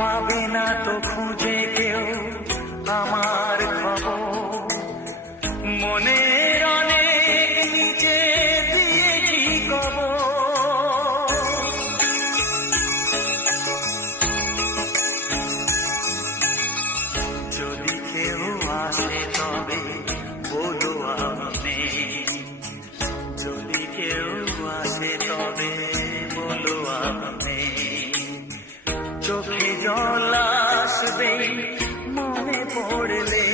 পাবে না তো খুঁজে কেউ আমার খবর, মনের অনেক নিচে দিয়েছি কবর। যদি কেউ আসে তবে বলো আমি নেই, যদি কেউ আসে তবে বলো আমি নেই। চোখে জল আসবে মনে পড়লে,